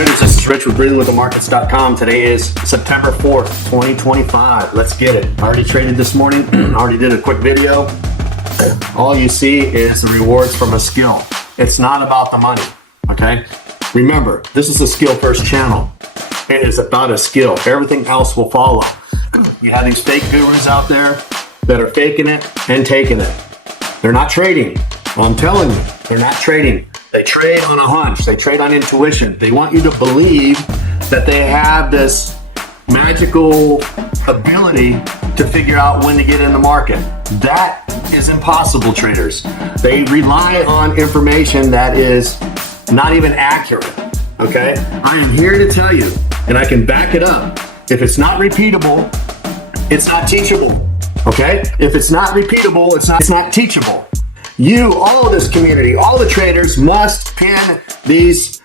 Traders, this is Rich with breathingwiththemarkets.com. Today is September 4th, 2025. Let's get it. I already traded this morning. Already did a quick video. All you see is the rewards from a skill. It's not about the money, okay? Remember, this is a skill first channel. It is about a skill. Everything else will follow. You have these fake gurus out there that are faking it and taking it. They're not trading. Well, I'm telling you, they're not trading. They trade on a hunch. They trade on intuition. They want you to believe that they have this magical ability to figure out when to get in the market. That is impossible, traders. They rely on information that is not even accurate, okay? I am here to tell you, and I can back it up. If it's not repeatable, it's not teachable, okay? If it's not repeatable, it's not teachable. You, all of this community, all the traders must pin these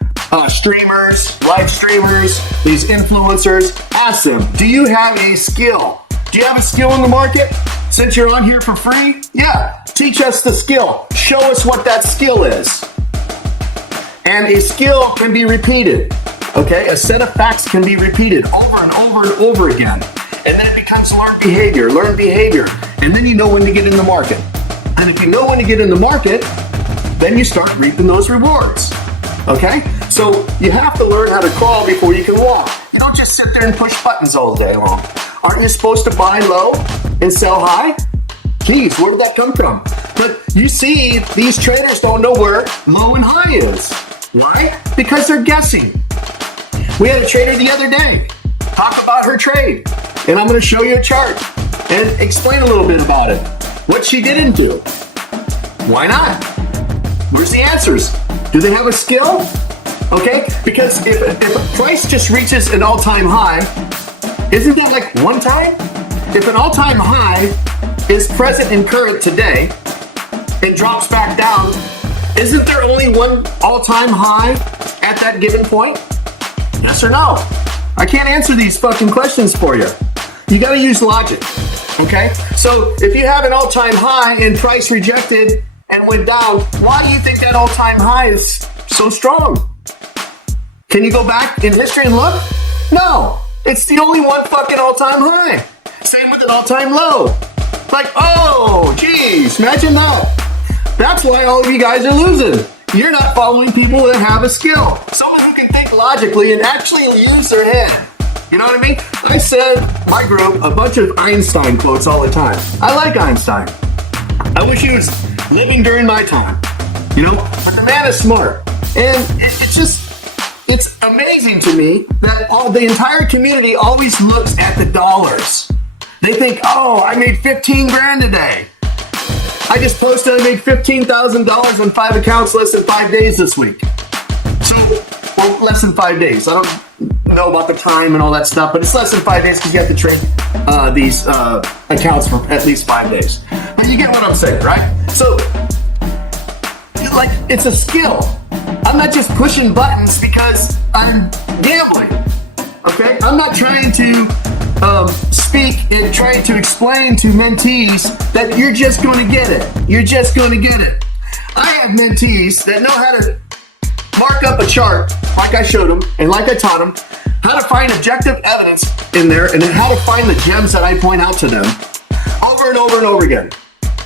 streamers, live streamers, these influencers. Ask them, do you have a skill? Do you have a skill in the market? Since you're on here for free? Yeah, teach us the skill. Show us what that skill is. And a skill can be repeated, okay? A set of facts can be repeated over and over and over again. And then it becomes learned behavior. And then you know when to get in the market. And if you know when to get in the market, then you start reaping those rewards, okay? So you have to learn how to crawl before you can walk. You don't just sit there and push buttons all day long. Aren't you supposed to buy low and sell high? Geez, where did that come from? But you see, these traders don't know where low and high is. Why? Because they're guessing. We had a trader the other day talk about her trade, and I'm going to show you a chart and explain a little bit about it. What she didn't do. Why not? Where's the answers? Do they have a skill? Okay, because if a price just reaches an all-time high, isn't that like one time? If an all-time high is present and current today, it drops back down, isn't there only one all-time high at that given point? Yes or no? I can't answer these fucking questions for you. You gotta use logic. Okay, so if you have an all-time high and price rejected and went down, why do you think that all-time high is so strong? Can you go back in history and look? No, it's the only one fucking all-time high. Same with an all-time low. Like, oh, geez, imagine that. That's why all of you guys are losing. You're not following people that have a skill. Someone who can think logically and actually use their head. You know what I mean? I send my group a bunch of Einstein quotes all the time. I like Einstein. I wish he was living during my time. You know, but the man is smart. And it's amazing to me that the entire community always looks at the dollars. They think, oh, I made 15 grand today. I just posted I made $15,000 on 5 accounts less than 5 days this week. So, well, less than 5 days. I don't know about the time and all that stuff, but it's less than 5 days because you have to trade these accounts for at least 5 days. But you get what I'm saying, right? So, like, it's a skill. I'm not just pushing buttons because I'm gambling, okay? I'm not trying to speak and trying to explain to mentees that you're just going to get it. You're just going to get it. I have mentees that know how to mark up a chart like I showed them and like I taught them, how to find objective evidence in there and then how to find the gems that I point out to them over and over and over again.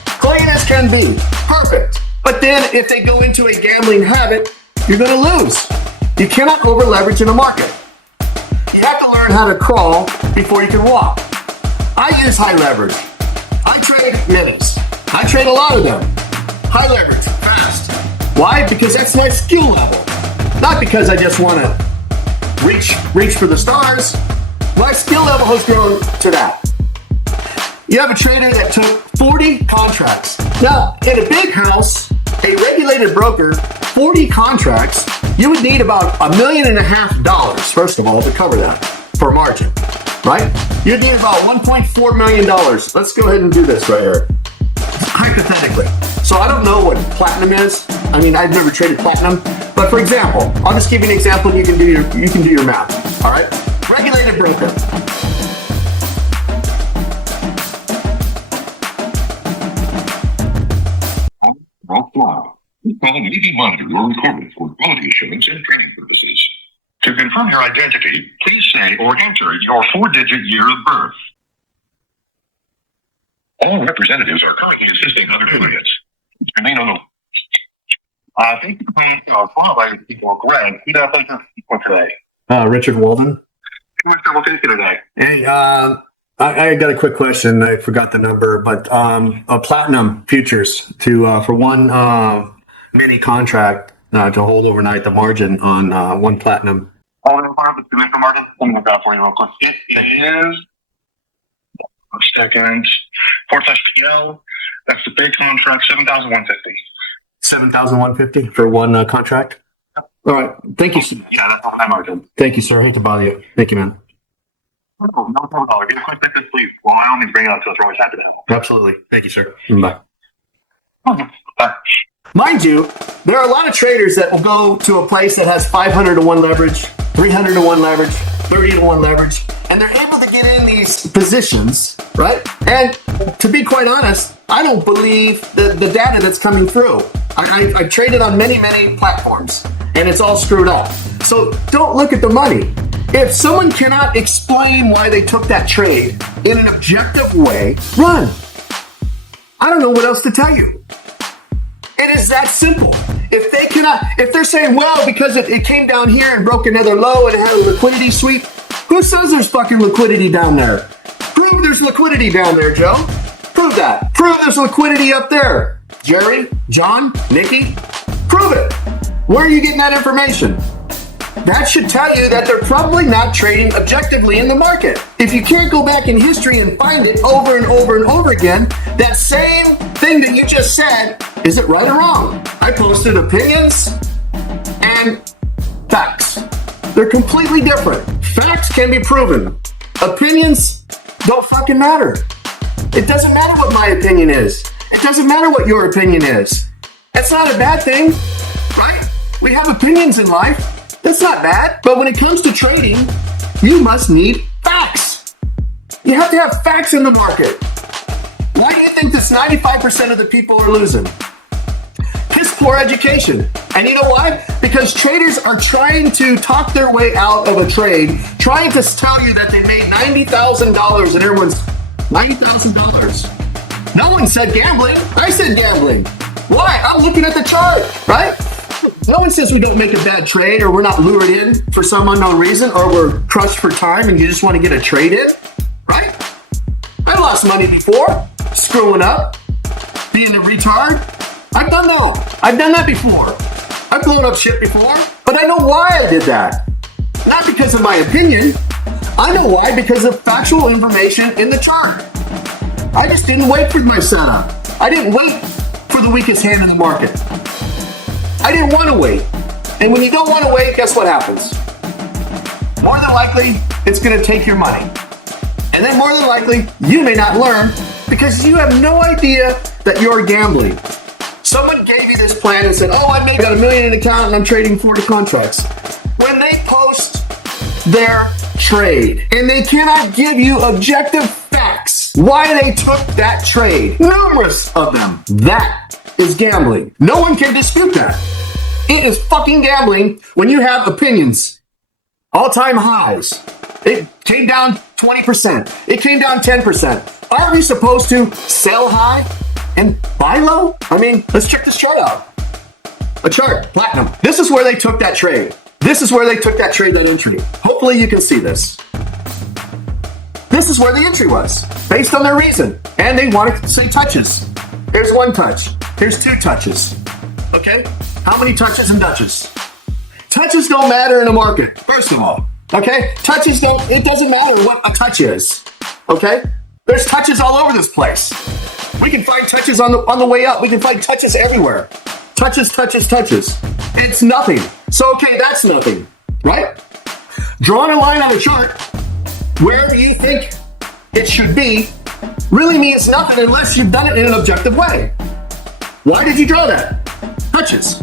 Clean as can be. Perfect. But then if they go into a gambling habit, you're going to lose. You cannot over leverage in a market. You have to learn how to crawl before you can walk. I use high leverage. I trade minutes. I trade a lot of them. High leverage, fast. Why? Because that's my skill level. Not because I just want to reach for the stars. My skill level has grown to that. You have a trader that took 40 contracts. Now, in a big house, a regulated broker, 40 contracts, you would need about $1.5 million, first of all, to cover that for margin, right? You'd need about $1.4 million. Let's go ahead and do this right here. Hypothetically. So I don't know what platinum is. I mean, I've never traded platinum. But for example, I'll just give you an example and you can do your math. All right? Regulated broker. The call may be monitored or recorded for quality assurance and training purposes. To confirm confirm your identity, please say or enter your 4-digit year of birth. All representatives are currently assisting other clients. Remain on the thank you for being followed by people. Greg, who did I play for today? Richard Walden. Who was double taking today? Hey, I got a quick question. I forgot the number, but a platinum futures to for one mini contract to hold overnight the margin on one platinum. Hold on, the Mr. Martin. Let me look out for you real quick. It is a second. 4/PL. That's the big contract. 7,150. 7,150 for one contract. All right. Thank you. Yeah, that's all that margin. Thank you, sir. I hate to bother you. Thank you, man. No problem. Get a quick this, please. Well, I don't need to bring it up to us. We're always happy to help. Absolutely. Thank you, sir. Bye. Bye. Mind you, there are a lot of traders that will go to a place that has 500 to 1 leverage, 300 to 1 leverage, 30 to 1 leverage, and they're able to get in these positions, right? And to be quite honest, I don't believe the data that's coming through. I traded on many platforms, and it's all screwed up. So don't look at the money. If someone cannot explain why they took that trade in an objective way, run. I don't know what else to tell you. It is that simple. If they're saying, well, because it came down here and broke another low and it had a liquidity sweep, who says there's fucking liquidity down there? Prove there's liquidity down there, Joe. Prove that. Prove there's liquidity up there. Jerry, John, Nikki, prove it. Where are you getting that information? That should tell you that they're probably not trading objectively in the market. If you can't go back in history and find it over and over and over again, that same thing that you just said, is it right or wrong? I posted opinions and facts. They're completely different. Facts can be proven. Opinions don't fucking matter. It doesn't matter what my opinion is. It doesn't matter what your opinion is. That's not a bad thing, right? We have opinions in life. That's not bad. But when it comes to trading, you must need facts. You have to have facts in the market. Why do you think this 95% of the people are losing? Piss poor education. And you know why? Because traders are trying to talk their way out of a trade, trying to tell you that they made $90,000 and everyone's $90,000. No one said gambling. I said gambling. Why? I'm looking at the chart, right? No one says we don't make a bad trade or we're not lured in for some unknown reason or we're crushed for time and you just want to get a trade in, right? I lost money before, screwing up, being a retard. I've done that before. I've blown up shit before, but I know why I did that. Not because of my opinion. I know why, because of factual information in the chart. I just didn't wait for my setup. I didn't wait for the weakest hand in the market. I didn't want to wait. And when you don't want to wait, guess what happens? More than likely, it's going to take your money. And then more than likely, you may not learn because you have no idea that you're gambling. Someone gave you this plan and said, oh, I got $1 million in account and I'm trading 40 contracts. When they post their trade and they cannot give you objective facts why they took that trade, numerous of them, that is gambling. No one can dispute that. It is fucking gambling when you have opinions. All-time highs. It came down 20%. It came down 10%. Aren't we supposed to sell high and buy low? I mean, let's check this chart out. A chart, platinum. This is where they took that trade. This is where they took that trade, that entry. Hopefully you can see this. This is where the entry was, based on their reason. And they wanted to say touches. Here's one touch. Here's two touches. Okay? How many touches and touches? Touches don't matter in a market, first of all. Okay? Touches don't, it doesn't matter what a touch is. Okay? There's touches all over this place. We can find touches on the way up. We can find touches everywhere. Touches. It's nothing. So, okay, that's nothing, right? Drawing a line on a chart, wherever you think it should be, really means nothing unless you've done it in an objective way. Why did you draw that? Touches.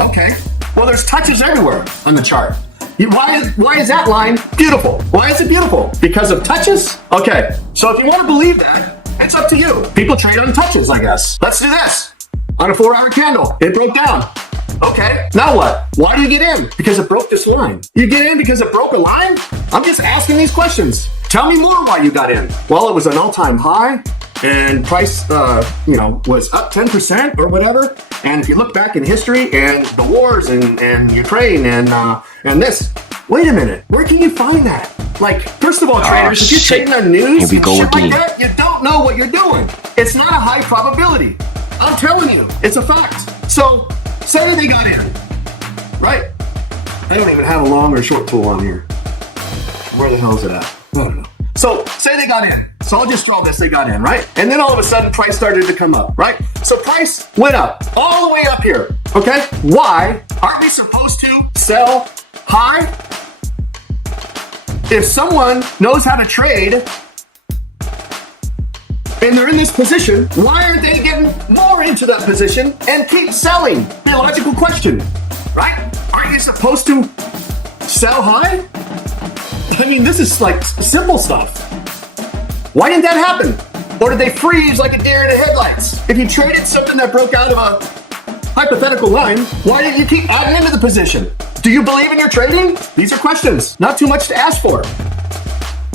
Okay. Well, there's touches everywhere on the chart. Why is that line beautiful? Why is it beautiful? Because of touches? Okay. So if you want to believe that, it's up to you. People trade on touches, I guess. Let's do this. On a 4-hour candle, it broke down. Okay, now what? Why do you get in? Because it broke this line. You get in because it broke a line? I'm just asking these questions. Tell me more why you got in. Well, it was an all-time high and price, was up 10% or whatever. And if you look back in history and the wars and Ukraine and this, wait a minute, where can you find that? Like, first of all, traders, if you're trading on news and shit like that, you don't know what you're doing. It's not a high probability. I'm telling you, it's a fact. So, say they got in, right? I don't even have a long or short tool on here. Where the hell is it at? I don't know. So, say they got in. So I'll just draw this, they got in, right? And then all of a sudden, price started to come up, right? So price went up, all the way up here, okay? Why? Aren't we supposed to sell high? If someone knows how to trade and they're in this position, why aren't they getting more into that position and keep selling? Theological question, right? Aren't you supposed to sell high? I mean, this is like simple stuff. Why didn't that happen? Or did they freeze like a deer in the headlights? If you traded something that broke out of a hypothetical line, why did you keep adding into the position? Do you believe in your trading? These are questions, not too much to ask for.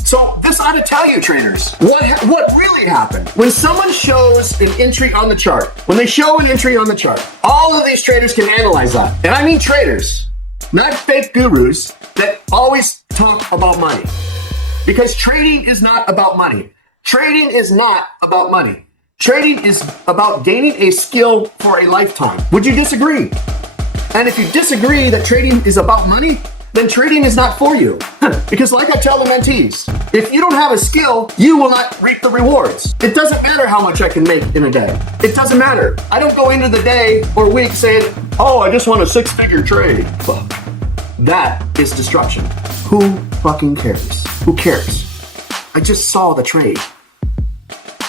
So this ought to tell you, traders, what really happened. When someone shows an entry on the chart, when they show an entry on the chart, all of these traders can analyze that. And I mean traders, not fake gurus that always talk about money. Because trading is not about money. Trading is not about money. Trading is about gaining a skill for a lifetime. Would you disagree? And if you disagree that trading is about money, then trading is not for you. Because like I tell the mentees, if you don't have a skill, you will not reap the rewards. It doesn't matter how much I can make in a day. It doesn't matter. I don't go into the day or week saying, oh, I just want a 6-figure trade. Fuck. That is destruction. Who fucking cares? Who cares? I just saw the trade.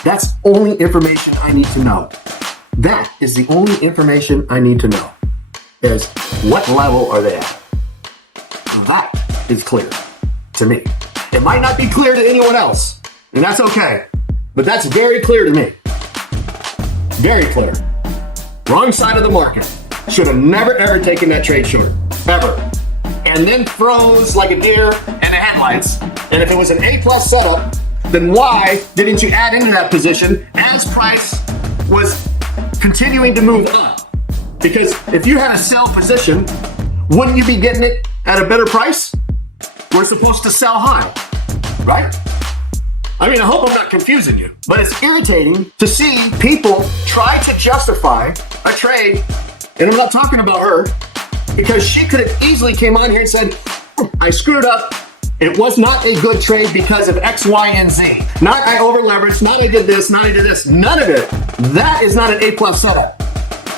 That's only information I need to know. That is the only information I need to know. Is what level are they at? That is clear to me. It might not be clear to anyone else, and that's okay. But that's very clear to me. Very clear. Wrong side of the market. Should have never ever taken that trade short. Ever. And then froze like a deer in the headlights. And if it was an A+ setup, then why didn't you add into that position as price was continuing to move up? Because if you had a sell position, wouldn't you be getting it at a better price? We're supposed to sell high, right? I mean, I hope I'm not confusing you, but it's irritating to see people try to justify a trade, and I'm not talking about her, because she could have easily came on here and said, I screwed up. It was not a good trade because of X, Y, and Z. Not I over leveraged, not I did this, not I did this. None of it. That is not an A+ setup.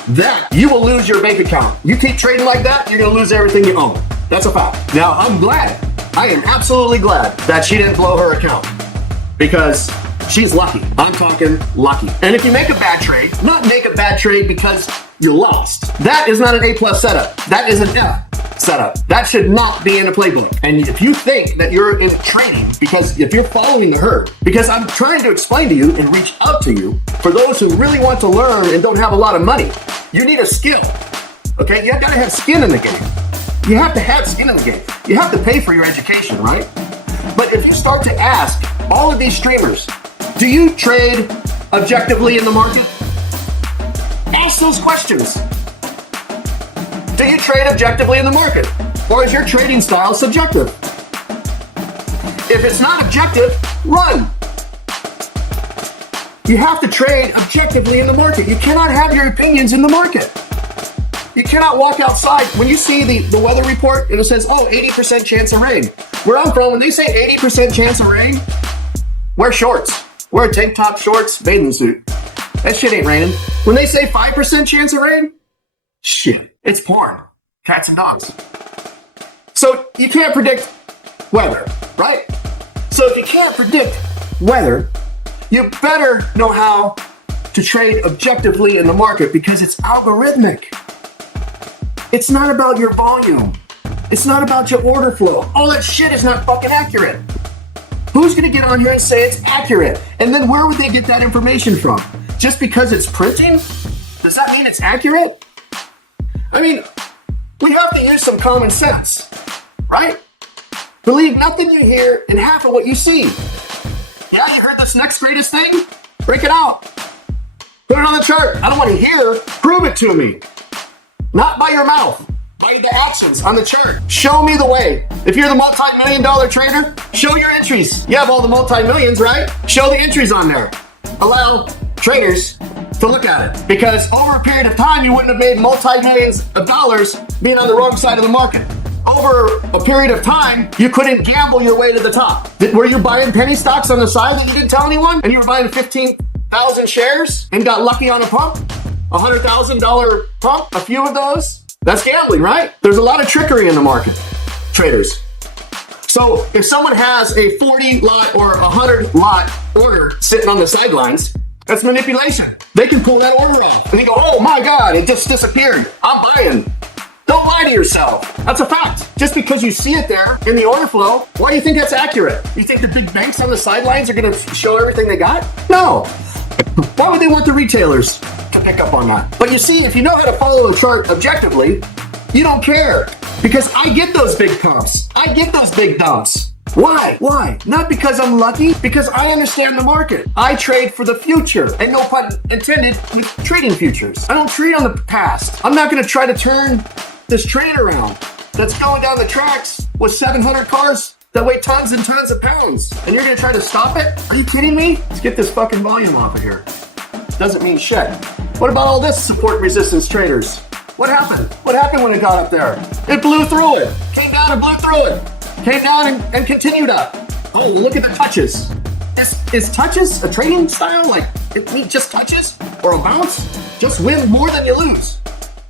That, you will lose your bank account. You keep trading like that, you're gonna lose everything you own. That's a fact. Now, I'm glad. I am absolutely glad that she didn't blow her account because she's lucky. I'm talking lucky. And if you make a bad trade, not make a bad trade because you lost. That is not an A+ setup. That is an F setup. That should not be in a playbook. And if you think that you're in training, because if you're following the herd, because I'm trying to explain to you and reach out to you, for those who really want to learn and don't have a lot of money, you need a skill. Okay, you gotta have skin in the game. You have to have skin in the game. You have to pay for your education, right? But if you start to ask all of these streamers, do you trade objectively in the market? Ask those questions. Do you trade objectively in the market? Or is your trading style subjective? If it's not objective, run. You have to trade objectively in the market. You cannot have your opinions in the market. You cannot walk outside. When you see the weather report, it says, oh, 80% chance of rain. Where I'm from, when they say 80% chance of rain, wear shorts. Wear a tank top, shorts, bathing suit. That shit ain't raining. When they say 5% chance of rain, shit, it's porn. Cats and dogs. So you can't predict weather, right? So if you can't predict weather, you better know how to trade objectively in the market because it's algorithmic. It's not about your volume. It's not about your order flow. All that shit is not fucking accurate. Who's gonna get on here and say it's accurate? And then where would they get that information from? Just because it's printing? Does that mean it's accurate? I mean, We have to use some common sense, right? Believe nothing you hear and half of what you see. Yeah, you heard this next greatest thing? Break it out. Put it on the chart. I don't want to hear. Prove it to me. Not by your mouth. By the actions on the chart. Show me the way. If you're the multi-million dollar trader, show your entries. You have all the multi-millions, right? Show the entries on there. Allow traders to look at it. Because over a period of time, you wouldn't have made multi-millions of dollars being on the wrong side of the market. Over a period of time, you couldn't gamble your way to the top. Were you buying penny stocks on the side that you didn't tell anyone? And you were buying 15,000 shares and got lucky on a pump? $100,000 pump? A few of those? That's gambling, right? There's a lot of trickery in the market, traders. So if someone has a 40 lot or 100 lot order sitting on the sidelines, that's manipulation. They can pull that order off and they go, oh my God, it just disappeared. I'm buying. Don't lie to yourself. That's a fact. Just because you see it there in the order flow, why do you think that's accurate? You think the big banks on the sidelines are going to show everything they got? No. Why would they want the retailers to pick up on that? But you see, if you know how to follow the chart objectively, you don't care. Because I get those big pumps. I get those big dumps. Why? Why? Not because I'm lucky, because I understand the market. I trade for the future, and no pun intended with trading futures. I don't trade on the past. I'm not going to try to turn this train around that's going down the tracks with 700 cars that weigh tons and tons of pounds. And you're going to try to stop it? Are you kidding me? Let's get this fucking volume off of here. Doesn't mean shit. What about all this support resistance traders? What happened? What happened when it got up there? It blew through it. Came down and blew through it. Came down and continued up. Oh, look at the touches. Is touches a trading style? Like, it means just touches? Or a bounce? Just win more than you lose.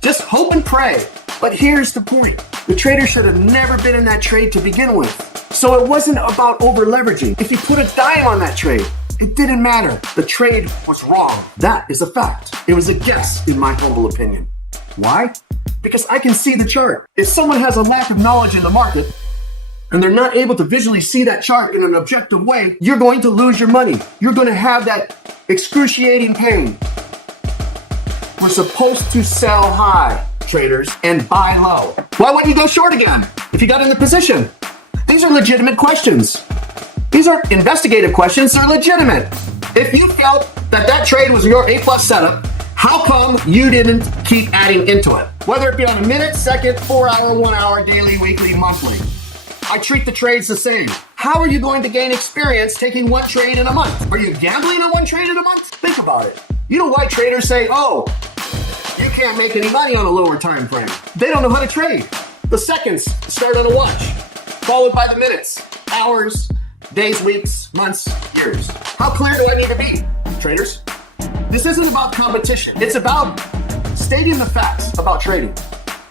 Just hope and pray. But here's the point. The trader should have never been in that trade to begin with. So it wasn't about over leveraging. If he put a dime on that trade, it didn't matter. The trade was wrong. That is a fact. It was a guess, in my humble opinion. Why? Because I can see the chart. If someone has a lack of knowledge in the market, and they're not able to visually see that chart in an objective way, you're going to lose your money. You're going to have that excruciating pain. We're supposed to sell high, traders, and buy low. Why wouldn't you go short again if you got in the position? These are legitimate questions. These aren't investigative questions, they're legitimate. If you felt that that trade was your A+ setup, how come you didn't keep adding into it? Whether it be on a minute, second, 4 hour, 1 hour, daily, weekly, monthly. I treat the trades the same. How are you going to gain experience taking one trade in a month? Are you gambling on one trade in a month? Think about it. You know why traders say, oh, you can't make any money on a lower time frame. They don't know how to trade. The seconds start on a watch, followed by the minutes, hours, days, weeks, months, years. How clear do I need to be, traders? This isn't about competition. It's about stating the facts about trading.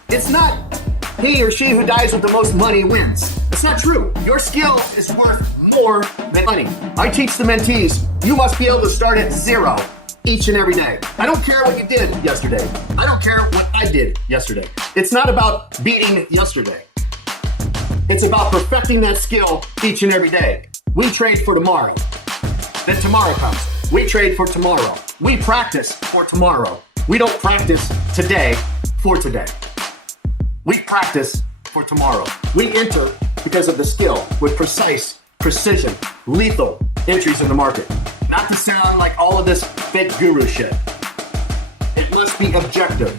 It's not he or she who dies with the most money wins. It's not true. Your skill is worth more than money. I teach the mentees, you must be able to start at zero each and every day. I don't care what you did yesterday. I don't care what I did yesterday. It's not about beating yesterday. It's about perfecting that skill each and every day. We trade for tomorrow. Then tomorrow comes. We trade for tomorrow. We practice for tomorrow. We don't practice today for today. We practice for tomorrow. We enter because of the skill with precise, precision, lethal entries in the market. Not to sound like all of this fake guru shit. It must be objective.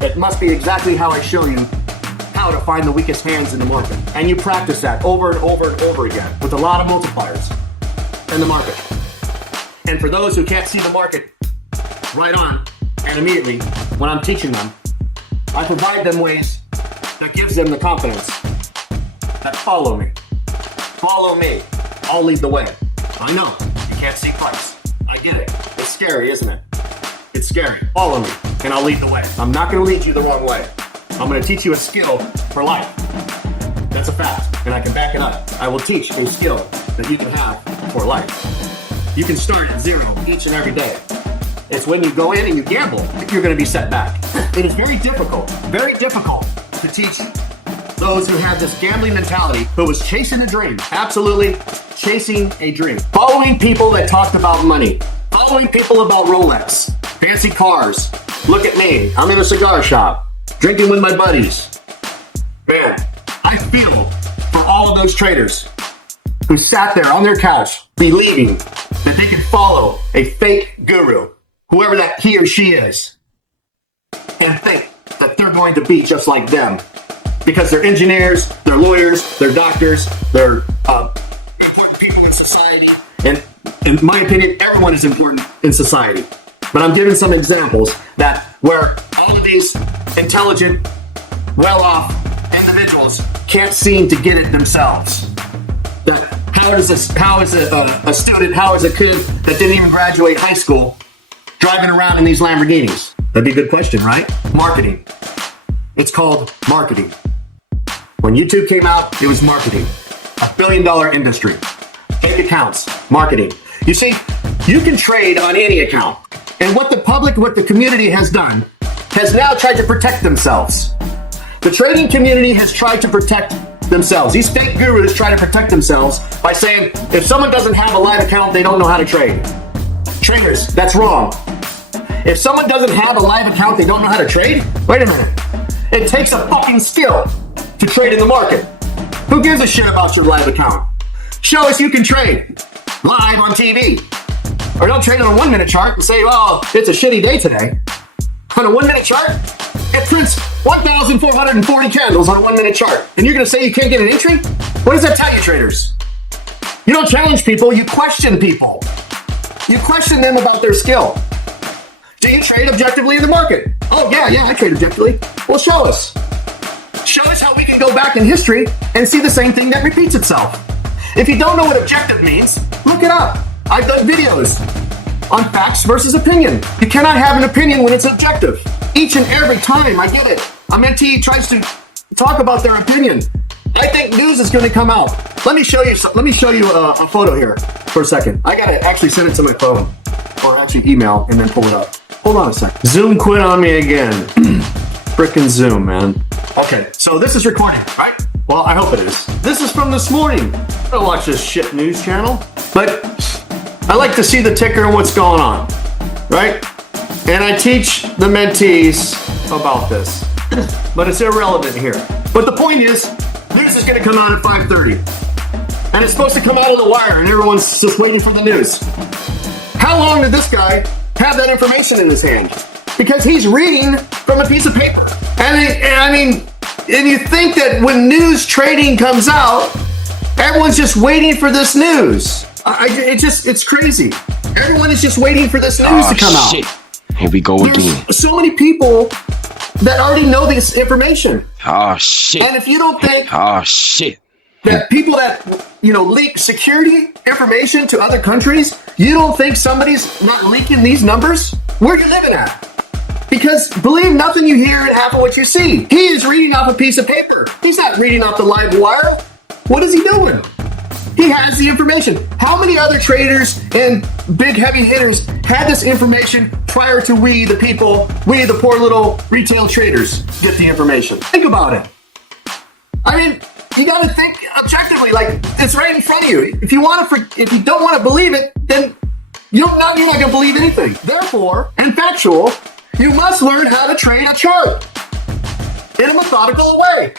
It must be exactly how I show you how to find the weakest hands in the market. And you practice that over and over and over again with a lot of multipliers in the market. And for those who can't see the market right on and immediately when I'm teaching them, I provide them ways that gives them the confidence that follow me. Follow me. I'll lead the way. I know. You can't see price. I get it. It's scary, isn't it? It's scary. Follow me, and I'll lead the way. I'm not going to lead you the wrong way. I'm going to teach you a skill for life. That's a fact, and I can back it up. I will teach a skill that you can have for life. You can start at zero each and every day. It's when you go in and you gamble that you're going to be set back. It is very difficult to teach those who have this gambling mentality who was chasing a dream. Absolutely chasing a dream. Following people that talked about money. Following people about Rolex. Fancy cars. Look at me. I'm in a cigar shop. Drinking with my buddies. Man, I feel for all of those traders who sat there on their couch believing that they could follow a fake guru, whoever that he or she is, and think that they're going to be just like them because they're engineers, they're lawyers, they're doctors, they're important people in society. And in my opinion, everyone is important in society. But I'm giving some examples that where all of these intelligent, well-off individuals can't seem to get it themselves. That how is a student, how is a kid that didn't even graduate high school driving around in these Lamborghinis? That'd be a good question, right? Marketing. It's called marketing. When YouTube came out, it was marketing. $1 billion industry. Fake accounts, marketing. You see, you can trade on any account. And what the public, what the community has done, has now tried to protect themselves. The trading community has tried to protect themselves. These fake gurus try to protect themselves by saying, if someone doesn't have a live account, they don't know how to trade. Traders, that's wrong. If someone doesn't have a live account, they don't know how to trade? Wait a minute. It takes a fucking skill to trade in the market. Who gives a shit about your live account? Show us you can trade live on TV. Or don't trade on a 1 minute chart and say, well, it's a shitty day today. On a 1 minute chart, it prints 1,440 candles on a 1 minute chart. And you're going to say you can't get an entry? What does that tell you, traders? You don't challenge people, you question people. You question them about their skill. Do you trade objectively in the market? Oh, yeah, I trade objectively. Well, show us. Show us how we can go back in history and see the same thing that repeats itself. If you don't know what objective means, look it up. I've done videos on facts versus opinion. You cannot have an opinion when it's objective. Each and every time, I get it. A mentee tries to talk about their opinion. I think news is going to come out. Let me show you a photo here for a second. I got to actually send it to my phone or actually email and then pull it up. Hold on a second. Zoom quit on me again. Frickin' Zoom, man. Okay, so this is recording, right? Well, I hope it is. This is from this morning. I don't watch this shit news channel, but I like to see the ticker and what's going on, right? And I teach the mentees about this, but it's irrelevant here. But the point is, news is going to come out at 5:30, and it's supposed to come out on the wire, and everyone's just waiting for the news. How long did this guy have that information in his hand? Because he's reading from a piece of paper. And you think that when news trading comes out, everyone's just waiting for this news. It's crazy. Everyone is just waiting for this news to come out. Here we go again. There's so many people that already know this information. Oh shit. And if you don't think that people that leak security information to other countries, you don't think somebody's not leaking these numbers? Where are you living at? Because believe nothing you hear and half of what you see. He is reading off a piece of paper. He's not reading off the live wire. What is he doing? He has the information. How many other traders and big heavy hitters had this information prior to we, the poor little retail traders, get the information? Think about it. I mean, you got to think objectively. Like, it's right in front of you. If you don't want to believe it, then you're not going to believe anything. Therefore, and factual, you must learn how to trade a chart in a methodical way.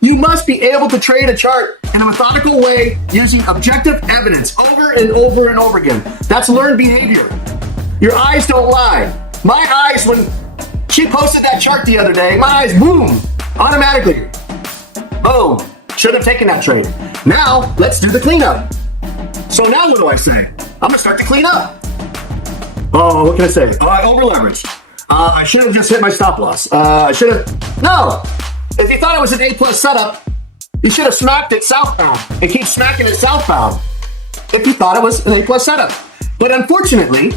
You must be able to trade a chart in a methodical way using objective evidence over and over and over again. That's learned behavior. Your eyes don't lie. My eyes, when she posted that chart the other day, my eyes, boom, automatically. Boom, should have taken that trade. Now, let's do the cleanup. So now what do I say? I'm going to start to clean up. Oh, what can I say? I over-leveraged. I should have just hit my stop loss. No. If you thought it was an A+ setup, you should have smacked it southbound and keep smacking it southbound if you thought it was an A+ setup. But unfortunately,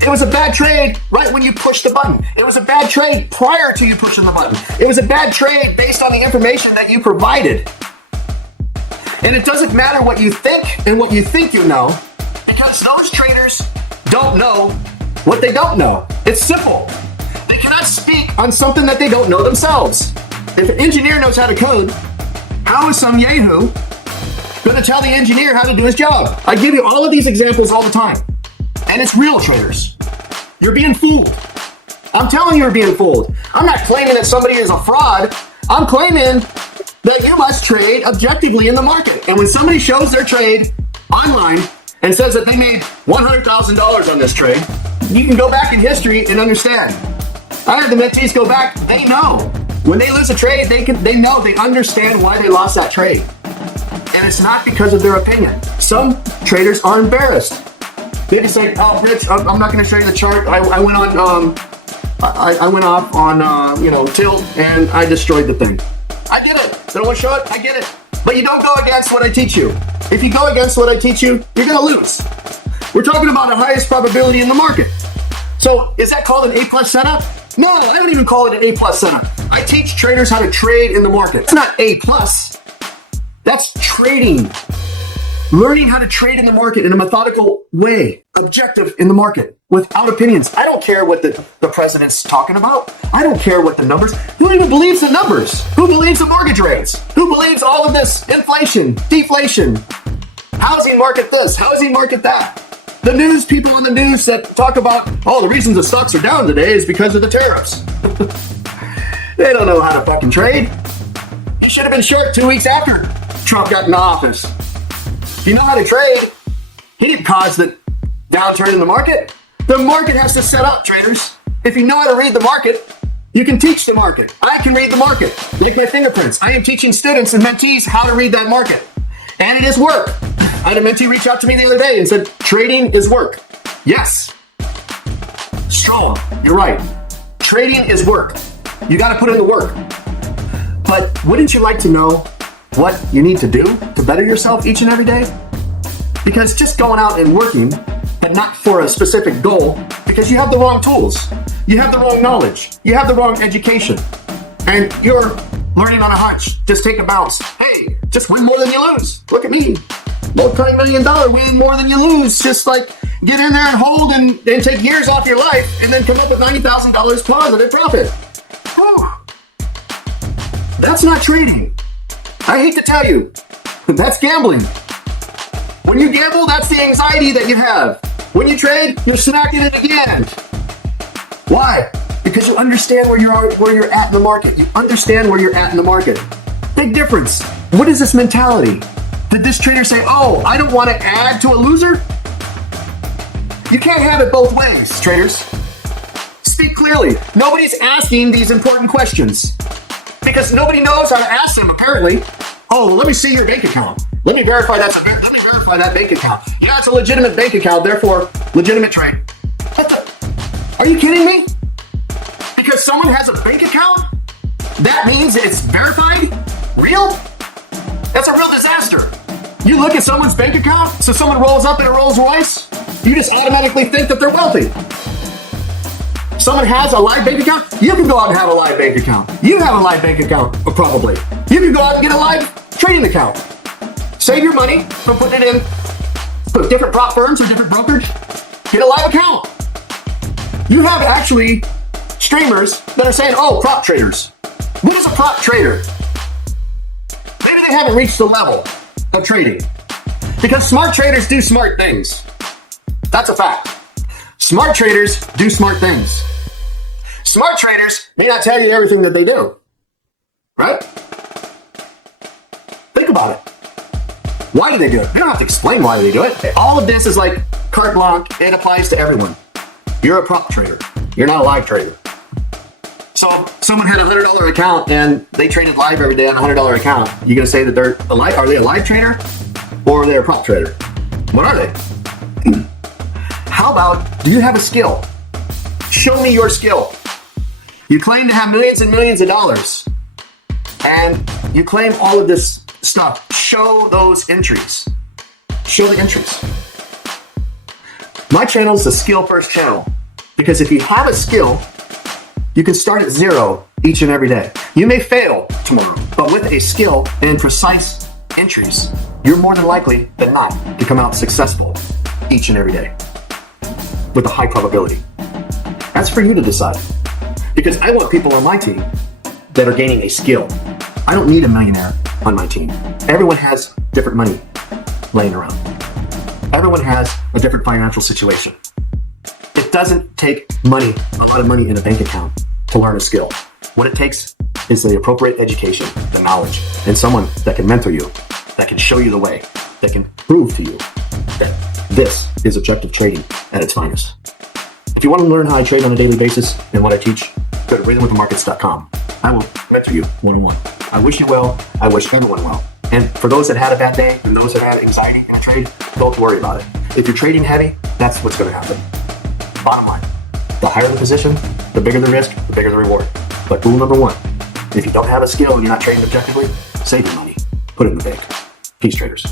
it was a bad trade right when you pushed the button. It was a bad trade prior to you pushing the button. It was a bad trade based on the information that you provided. And it doesn't matter what you think and what you think you know, because those traders don't know what they don't know. It's simple. They cannot speak on something that they don't know themselves. If an engineer knows how to code, how is some yahoo going to tell the engineer how to do his job? I give you all of these examples all the time. And it's real traders. You're being fooled. I'm telling you, you're being fooled. I'm not claiming that somebody is a fraud. I'm claiming that you must trade objectively in the market. And when somebody shows their trade online and says that they made $100,000 on this trade, you can go back in history and understand. I had the mentees go back. They know when they lose a trade, they know, they understand why they lost that trade. And it's not because of their opinion. Some traders are embarrassed. They just say, "Oh, Rich, I'm not going to show you the chart. I went on, I went off on, tilt, and I destroyed the thing." I get it. They don't want to show it. I get it. But you don't go against what I teach you. If you go against what I teach you, you're going to lose. We're talking about the highest probability in the market. So is that called an A+ setup? No, I don't even call it an A+ setup. I teach traders how to trade in the market. It's not A+. That's trading. Learning how to trade in the market in a methodical way. Objective in the market. Without opinions. I don't care what the president's talking about. I don't care what the numbers. Who even believes the numbers? Who believes the mortgage rates? Who believes all of this inflation, deflation, housing market this, housing market that? The news people on the news that talk about, oh, the reasons the stocks are down today is because of the tariffs. They don't know how to fucking trade. He should have been short 2 weeks after Trump got into office. If you know how to trade, he didn't cause the downturn in the market. The market has to set up, traders. If you know how to read the market, you can teach the market. I can read the market. Like my fingerprints. I am teaching students and mentees how to read that market. And it is work. I had a mentee reach out to me the other day and said, trading is work. Yes. Strong. You're right. Trading is work. You got to put in the work. But wouldn't you like to know what you need to do to better yourself each and every day? Because just going out and working, but not for a specific goal, because you have the wrong tools. You have the wrong knowledge. You have the wrong education. And you're learning on a hunch. Just take a bounce. Hey, just win more than you lose. Look at me. Multi-million-dollar win more than you lose. Just like get in there and hold and take years off your life and then come up with $90,000 positive profit. Whew. That's not trading. I hate to tell you, that's gambling. When you gamble, that's the anxiety that you have. When you trade, you're smacking it again. Why? Because you understand where you're at in the market. You understand where you're at in the market. Big difference. What is this mentality? Did this trader say, oh, I don't want to add to a loser? You can't have it both ways, traders. Speak clearly. Nobody's asking these important questions because nobody knows how to ask them, apparently. Oh, well, let me see your bank account. Let me verify that bank account. Yeah, it's a legitimate bank account, therefore, legitimate trade. Are you kidding me? Because someone has a bank account? That means it's verified? Real? That's a real disaster. You look at someone's bank account, so someone rolls up in a Rolls Royce, you just automatically think that they're wealthy. Someone has a live bank account, you can go out and have a live bank account. You have a live bank account, probably. You can go out and get a live trading account. Save your money from putting it in different prop firms or different brokers. Get a live account. You have actually streamers that are saying, oh, prop traders. What is a prop trader? Maybe they haven't reached the level of trading. Because smart traders do smart things. That's a fact. Smart traders do smart things. Smart traders may not tell you everything that they do. Right? Think about it. Why do they do it? They don't have to explain why they do it. All of this is like carte blanche. It applies to everyone. You're a prop trader. You're not a live trader. So someone had a $100 account and they traded live every day on a $100 account. You gonna say that they're a live? Are they a live trader or are they a prop trader? What are they? How about, do you have a skill? Show me your skill. You claim to have millions and millions of dollars and you claim all of this stuff. Show those entries. Show the entries. My channel is a skill first channel because if you have a skill, you can start at zero each and every day. You may fail tomorrow, but with a skill and precise entries, you're more than likely than not to come out successful each and every day with a high probability. That's for you to decide. Because I want people on my team that are gaining a skill. I don't need a millionaire on my team. Everyone has different money laying around. Everyone has a different financial situation. It doesn't take money, a lot of money in a bank account to learn a skill. What it takes is the appropriate education, the knowledge, and someone that can mentor you, that can show you the way, that can prove to you that this is objective trading at its finest. If you want to learn how I trade on a daily basis and what I teach, go to rhythmwiththemarkets.com. I will mentor you one-on-one. I wish you well. I wish everyone well. And for those that had a bad day and those that had anxiety in a trade, don't worry about it. If you're trading heavy, that's what's going to happen. Bottom line, the higher the position, the bigger the risk, the bigger the reward. But rule number one, if you don't have a skill and you're not trading objectively, save your money. Put it in the bank. Peace, traders.